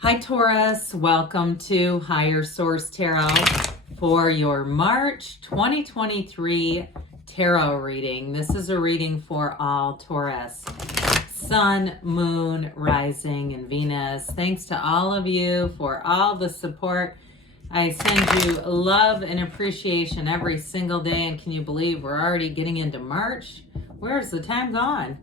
Hi Taurus, welcome to Higher Source Tarot for your March 2023 tarot reading. This is a reading for all Taurus, Sun, Moon, Rising, and Venus. Thanks to all of you for all the support. I send you love and appreciation every single day, and can you believe we're already getting into March? Where's the time gone?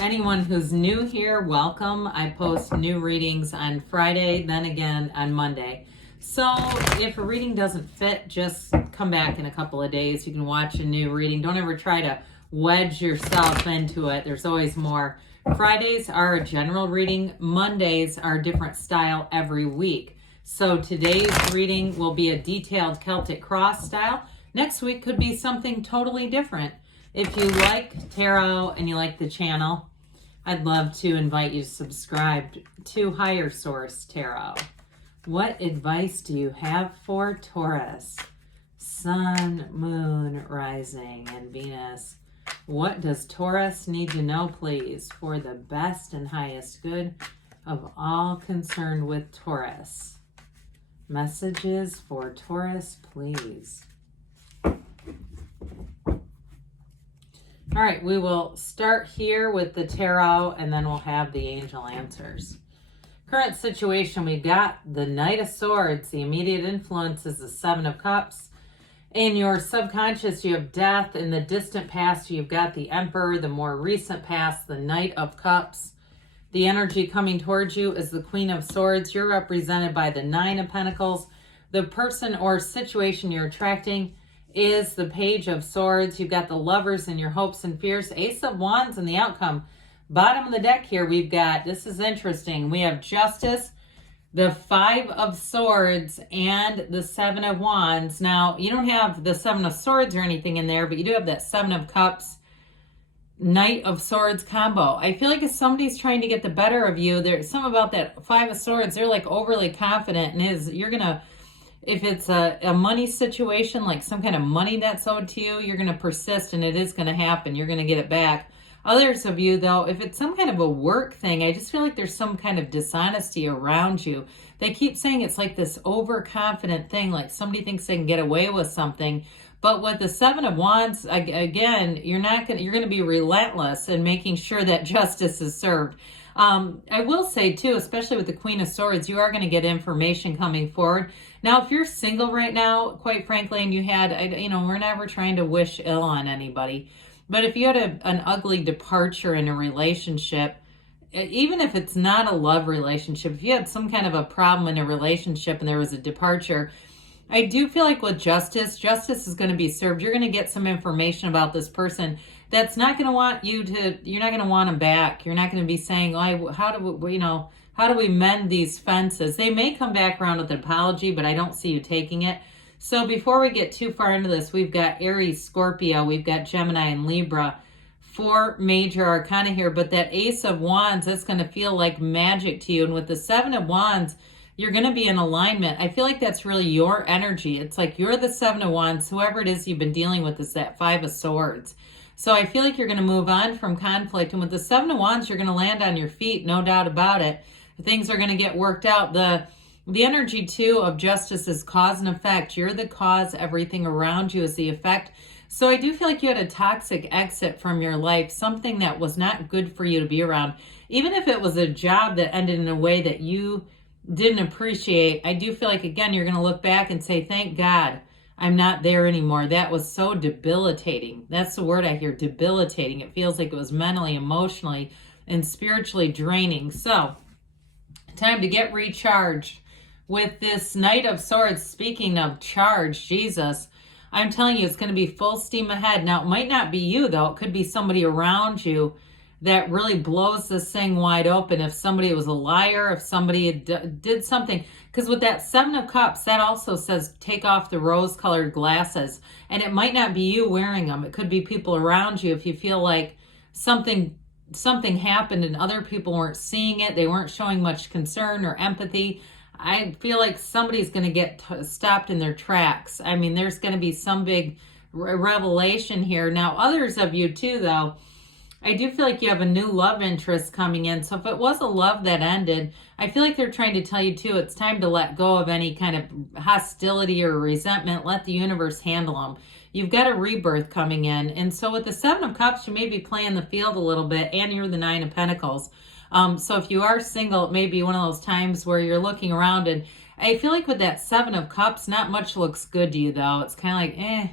Anyone who's new here, welcome. I post new readings on Friday, then again on Monday. So if a reading doesn't fit, just come back in a couple of days. You can watch a new reading. Don't ever try to wedge yourself into it. There's always more. Fridays are a general reading. Mondays are a different style every week. So today's reading will be a detailed Celtic cross style. Next week could be something totally different. If you like tarot and you like the channel, I'd love to invite you to subscribe to Higher Source Tarot. What advice do you have for Taurus? Sun, Moon, Rising, and Venus. What does Taurus need to know, please, for the best and highest good of all concerned with Taurus? Messages for Taurus, please. All right, we will start here with the tarot, and then we'll have the angel answers. Current situation, we've got the Knight of Swords. The immediate influence is the Seven of Cups. In your subconscious, you have death. In the distant past, you've got the Emperor. The more recent past, the Knight of Cups. The energy coming towards you is the Queen of Swords. You're represented by the Nine of Pentacles. The person or situation you're attracting is the Page of Swords. You've got the Lovers and your hopes and fears. Ace of Wands and the outcome. Bottom of the deck here, we've got, this is interesting, we have Justice, the Five of Swords, and the Seven of Wands. Now, you don't have the Seven of Swords or anything in there, but you do have that Seven of Cups, Knight of Swords combo. I feel like if somebody's trying to get the better of you, there's something about that Five of Swords, they're like overly confident, and you're going to, if it's a money situation, like some kind of money that's owed to you, you're going to persist and it is going to happen. You're going to get it back. Others of you, though, if it's some kind of a work thing, I just feel like there's some kind of dishonesty around you. They keep saying it's like this overconfident thing, like somebody thinks they can get away with something. But with the Seven of Wands, again, you're going to be relentless in making sure that justice is served. I will say too, especially with the Queen of Swords, you are going to get information coming forward. Now, if you're single right now, quite frankly, and you had, we're never trying to wish ill on anybody, but if you had an ugly departure in a relationship, even if it's not a love relationship, if you had some kind of a problem in a relationship and there was a departure, I do feel like with justice is going to be served. You're going to get some information about this person that's not going to want you to, you're not going to want them back. You're not going to be saying, oh, how do we mend these fences? They may come back around with an apology, but I don't see you taking it. So before we get too far into this, we've got Aries, Scorpio, we've got Gemini and Libra, 4 major arcana here, but that Ace of Wands, that's going to feel like magic to you. And with the Seven of Wands, you're going to be in alignment. I feel like that's really your energy. It's like you're the Seven of Wands. Whoever it is you've been dealing with is that Five of Swords. So I feel like you're going to move on from conflict. And with the Seven of Wands, you're going to land on your feet, no doubt about it. Things are going to get worked out. The energy, too, of justice is cause and effect. You're the cause. Everything around you is the effect. So I do feel like you had a toxic exit from your life, something that was not good for you to be around. Even if it was a job that ended in a way that you didn't appreciate, I do feel like, again, you're going to look back and say, thank God I'm not there anymore. That was so debilitating. That's the word I hear, debilitating. It feels like it was mentally, emotionally, and spiritually draining. So, time to get recharged with this Knight of Swords. Speaking of charge, Jesus, I'm telling you, it's going to be full steam ahead. Now, it might not be you, though. It could be somebody around you that really blows this thing wide open. If somebody was a liar, if somebody did something. Because with that Seven of Cups, that also says take off the rose-colored glasses. And it might not be you wearing them. It could be people around you. If you feel like something happened and other people weren't seeing it, they weren't showing much concern or empathy, I feel like somebody's going to get stopped in their tracks. I mean, there's going to be some big revelation here. Now, others of you too, though, I do feel like you have a new love interest coming in. So if it was a love that ended, I feel like they're trying to tell you too, it's time to let go of any kind of hostility or resentment. Let the universe handle them. You've got a rebirth coming in. And so with the Seven of Cups, you may be playing the field a little bit, and you're the Nine of Pentacles. So if you are single, it may be one of those times where you're looking around, and I feel like with that Seven of Cups, not much looks good to you though. It's kind of like,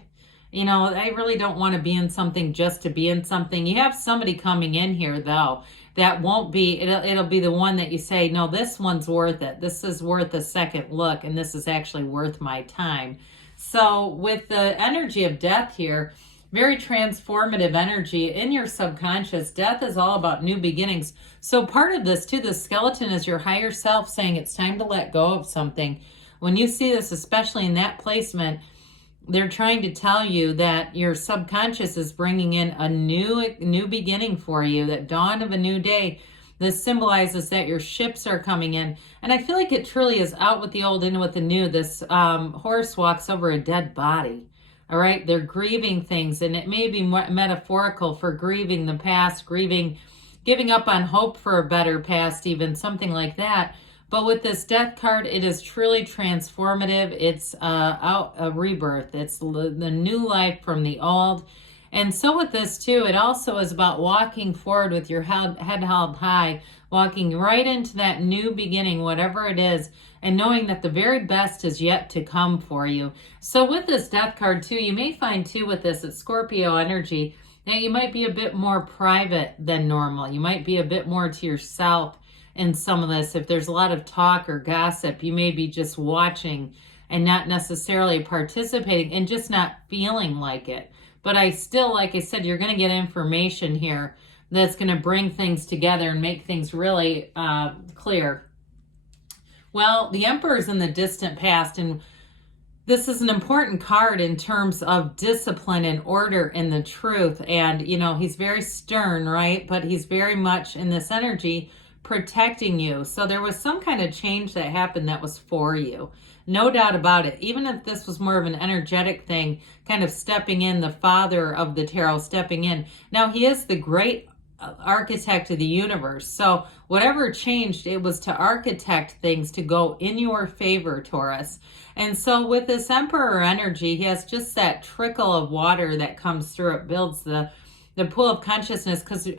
you know, I really don't want to be in something just to be in something. You have somebody coming in here, though, that won't be, it'll be the one that you say, no, this one's worth it. This is worth a second look, and this is actually worth my time. So with the energy of death here, very transformative energy in your subconscious. Death is all about new beginnings. So part of this, too, the skeleton is your higher self saying it's time to let go of something. When you see this, especially in that placement, they're trying to tell you that your subconscious is bringing in a new beginning for you, that dawn of a new day. This symbolizes that your ships are coming in. And I feel like it truly is out with the old, in with the new. This horse walks over a dead body. All right, they're grieving things, and it may be metaphorical for grieving the past, grieving, giving up on hope for a better past, even something like that. But with this death card, it is truly transformative. It's a rebirth. It's the new life from the old. And so with this too, it also is about walking forward with your head held high, walking right into that new beginning, whatever it is, and knowing that the very best is yet to come for you. So with this death card too, you may find too with this, it's Scorpio energy, that you might be a bit more private than normal. You might be a bit more to yourself in some of this. If there's a lot of talk or gossip, you may be just watching and not necessarily participating and just not feeling like it. But I still, like I said, you're going to get information here that's going to bring things together and make things really clear. Well, the Emperor's in the distant past, and this is an important card in terms of discipline and order and the truth. And, you know, he's very stern, right? But he's very much in this energy protecting you. So there was some kind of change that happened that was for you. No doubt about it. Even if this was more of an energetic thing, kind of stepping in, the father of the tarot stepping in. Now, he is the great architect of the universe. So whatever changed, it was to architect things to go in your favor, Taurus. And so with this Emperor energy, he has just that trickle of water that comes through. It builds the pool of consciousness, because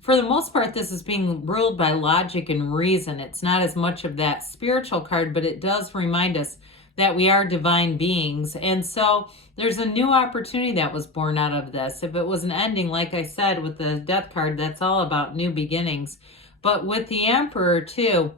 for the most part, this is being ruled by logic and reason. It's not as much of that spiritual card, but it does remind us that we are divine beings. And so there's a new opportunity that was born out of this. If it was an ending, like I said, with the death card, that's all about new beginnings. But with the Emperor too,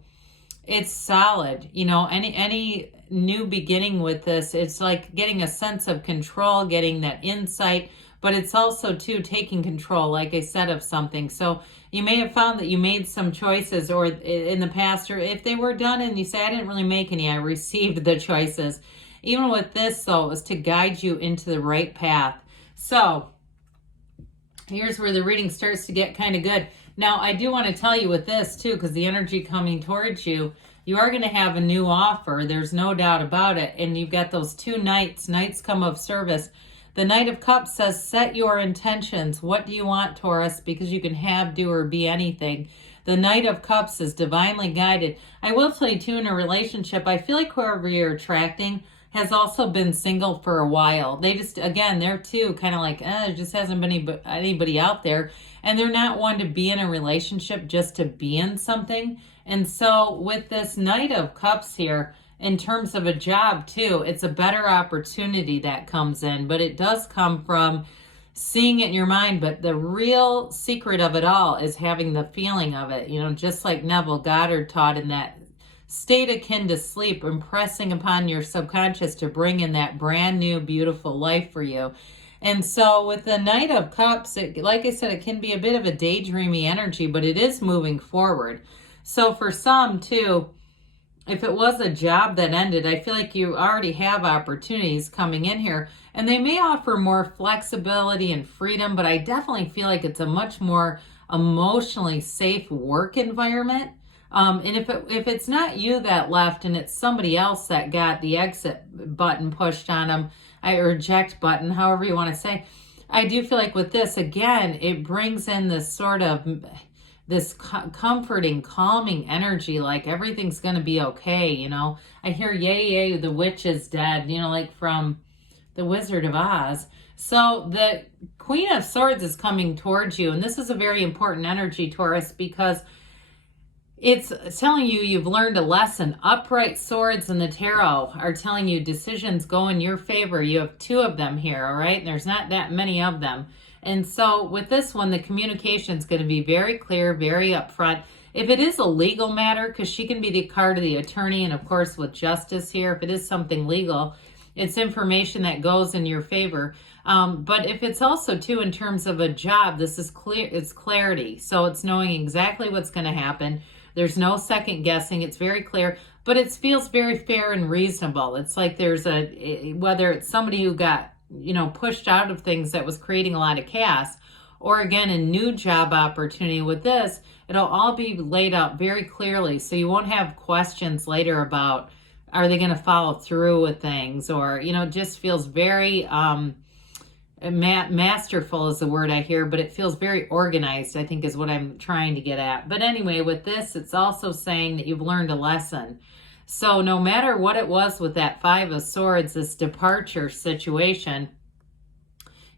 it's solid. You know, any new beginning with this, it's like getting a sense of control, getting that insight, but it's also too taking control, like I said, of something. So you may have found that you made some choices, or in the past, or if they were done and you say, I didn't really make any, I received the choices. Even with this, though, it was to guide you into the right path. So here's where the reading starts to get kind of good. Now, I do want to tell you with this, too, because the energy coming towards you, you are going to have a new offer. There's no doubt about it. And you've got those two knights. Knights come of service. The Knight of Cups says, set your intentions. What do you want, Taurus? Because you can have, do, or be anything. The Knight of Cups is divinely guided. I will tell you, too, in a relationship, I feel like whoever you're attracting has also been single for a while. They just, again, they're too kind of like, there just hasn't been anybody out there. And they're not one to be in a relationship just to be in something. And so with this Knight of Cups here, in terms of a job too, it's a better opportunity that comes in, but it does come from seeing it in your mind. But the real secret of it all is having the feeling of it, you know, just like Neville Goddard taught, in that state akin to sleep, impressing upon your subconscious to bring in that brand new, beautiful life for you. And so with the Knight of Cups, like I said, it can be a bit of a daydreamy energy, but it is moving forward. So for some too, if it was a job that ended, I feel like you already have opportunities coming in here, and they may offer more flexibility and freedom, but I definitely feel like it's a much more emotionally safe work environment. And if it's not you that left and it's somebody else that got the exit button pushed on them, or eject button, however you want to say, I do feel like with this, again, it brings in this sort of this comforting, calming energy, like everything's going to be okay, you know. I hear, yay, yay, the witch is dead, you know, like from the Wizard of Oz. So the Queen of Swords is coming towards you, and this is a very important energy, Taurus, because it's telling you you've learned a lesson. Upright swords in the tarot are telling you decisions go in your favor. You have 2 of them here, all right? There's not that many of them. And so with this one, the communication is going to be very clear, very upfront. If it is a legal matter, because she can be the card of the attorney, and of course with justice here, if it is something legal, it's information that goes in your favor. But if it's also too in terms of a job, this is clear. It's clarity. So it's knowing exactly what's going to happen. There's no second guessing. It's very clear, but it feels very fair and reasonable. It's like there's whether it's somebody who got, you know, pushed out of things that was creating a lot of chaos, or again, a new job opportunity with this, it'll all be laid out very clearly. So you won't have questions later about, are they going to follow through with things? Or, you know, it just feels very, masterful is the word I hear, but it feels very organized, I think is what I'm trying to get at. But anyway, with this, it's also saying that you've learned a lesson. So no matter what it was with that 5 of Swords, this departure situation,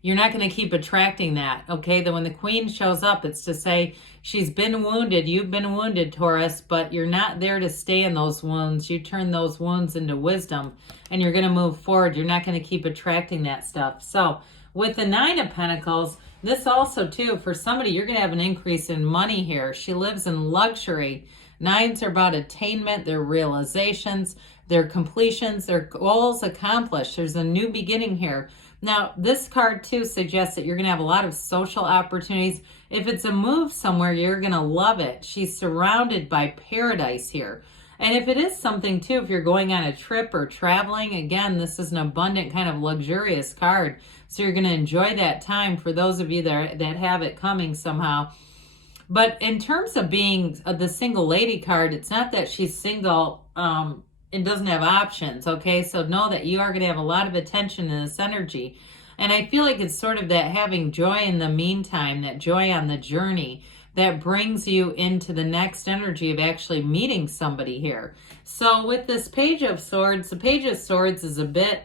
you're not going to keep attracting that, okay? Then when the Queen shows up, it's to say she's been wounded, you've been wounded, Taurus, but you're not there to stay in those wounds. You turn those wounds into wisdom, and you're going to move forward. You're not going to keep attracting that stuff. So with the 9 of Pentacles, this also too, for somebody, you're going to have an increase in money here. She lives in luxury. 9s are about attainment, their realizations, their completions, their goals accomplished. There's a new beginning here. Now, this card too suggests that you're going to have a lot of social opportunities. If it's a move somewhere, you're going to love it. She's surrounded by paradise here. And if it is something too, if you're going on a trip or traveling, again, this is an abundant kind of luxurious card. So you're going to enjoy that time for those of you that have it coming somehow. But in terms of being the single lady card, it's not that she's single and doesn't have options, okay? So know that you are going to have a lot of attention in this energy. And I feel like it's sort of that having joy in the meantime, that joy on the journey, that brings you into the next energy of actually meeting somebody here. So with this Page of Swords, the Page of Swords is a bit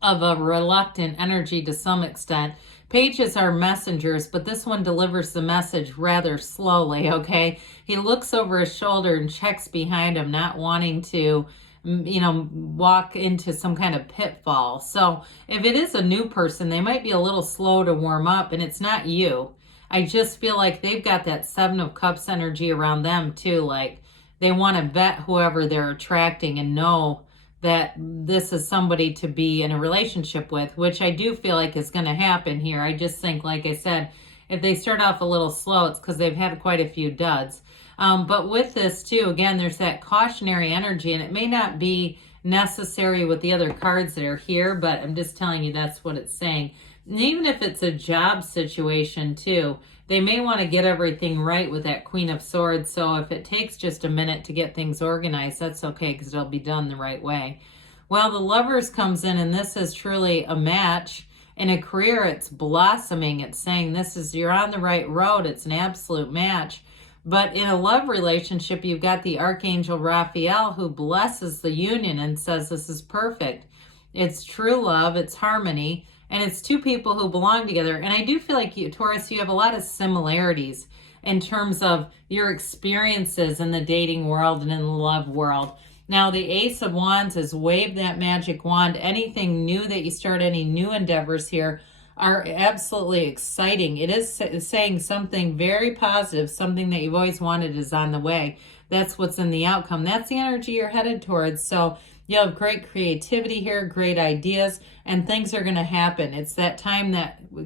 of a reluctant energy to some extent. Pages are messengers, but this one delivers the message rather slowly, okay? He looks over his shoulder and checks behind him, not wanting to, you know, walk into some kind of pitfall. So if it is a new person, they might be a little slow to warm up, and it's not you. I just feel like they've got that 7 of Cups energy around them too. Like they want to vet whoever they're attracting and know that this is somebody to be in a relationship with, which I do feel like is going to happen here. I just think, like I said, if they start off a little slow, it's because they've had quite a few duds. But with this too, again, there's that cautionary energy, and it may not be necessary with the other cards that are here, but I'm just telling you that's what it's saying. And even if it's a job situation too, they may want to get everything right with that Queen of Swords. So if it takes just a minute to get things organized, that's okay, because it'll be done the right way. Well, the Lovers comes in, and this is truly a match. In a career, it's blossoming. It's saying you're on the right road. It's an absolute match. But in a love relationship, you've got the Archangel Raphael who blesses the union and says this is perfect. It's true love. It's harmony. And it's 2 people who belong together. And I do feel like you, Taurus, you have a lot of similarities in terms of your experiences in the dating world and in the love world. Now, the Ace of Wands has waved that magic wand. Anything new that you start, any new endeavors here are absolutely exciting. It is saying something very positive, something that you've always wanted is on the way. That's what's in the outcome. That's the energy you're headed towards. So you have great creativity here, great ideas, and things are going to happen. It's that time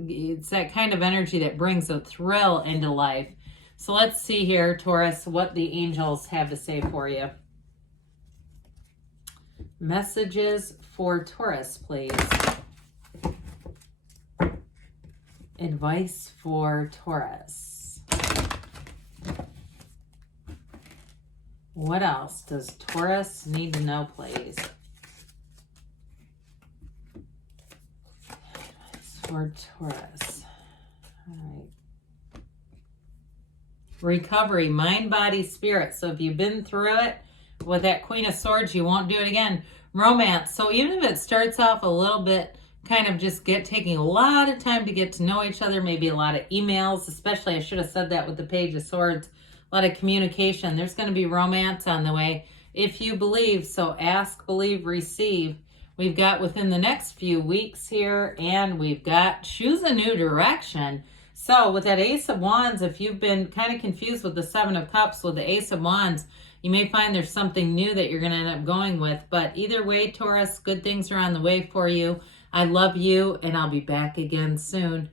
it's that kind of energy that brings a thrill into life. So let's see here, Taurus, what the angels have to say for you. Messages for Taurus, please. Advice for Taurus. What else does Taurus need to know, please? Advice for Taurus. All right. Recovery, mind, body, spirit. So if you've been through it with that Queen of Swords, you won't do it again. Romance. So even if it starts off a little bit kind of just taking a lot of time to get to know each other, maybe a lot of emails, especially I should have said that with the Page of Swords, a lot of communication. There's going to be romance on the way if you believe. So ask, believe, receive. We've got within the next few weeks here, and we've got choose a new direction. So with that Ace of Wands, if you've been kind of confused with the Seven of Cups with the Ace of Wands, you may find there's something new that you're going to end up going with. But either way, Taurus, good things are on the way for you. I love you, and I'll be back again soon.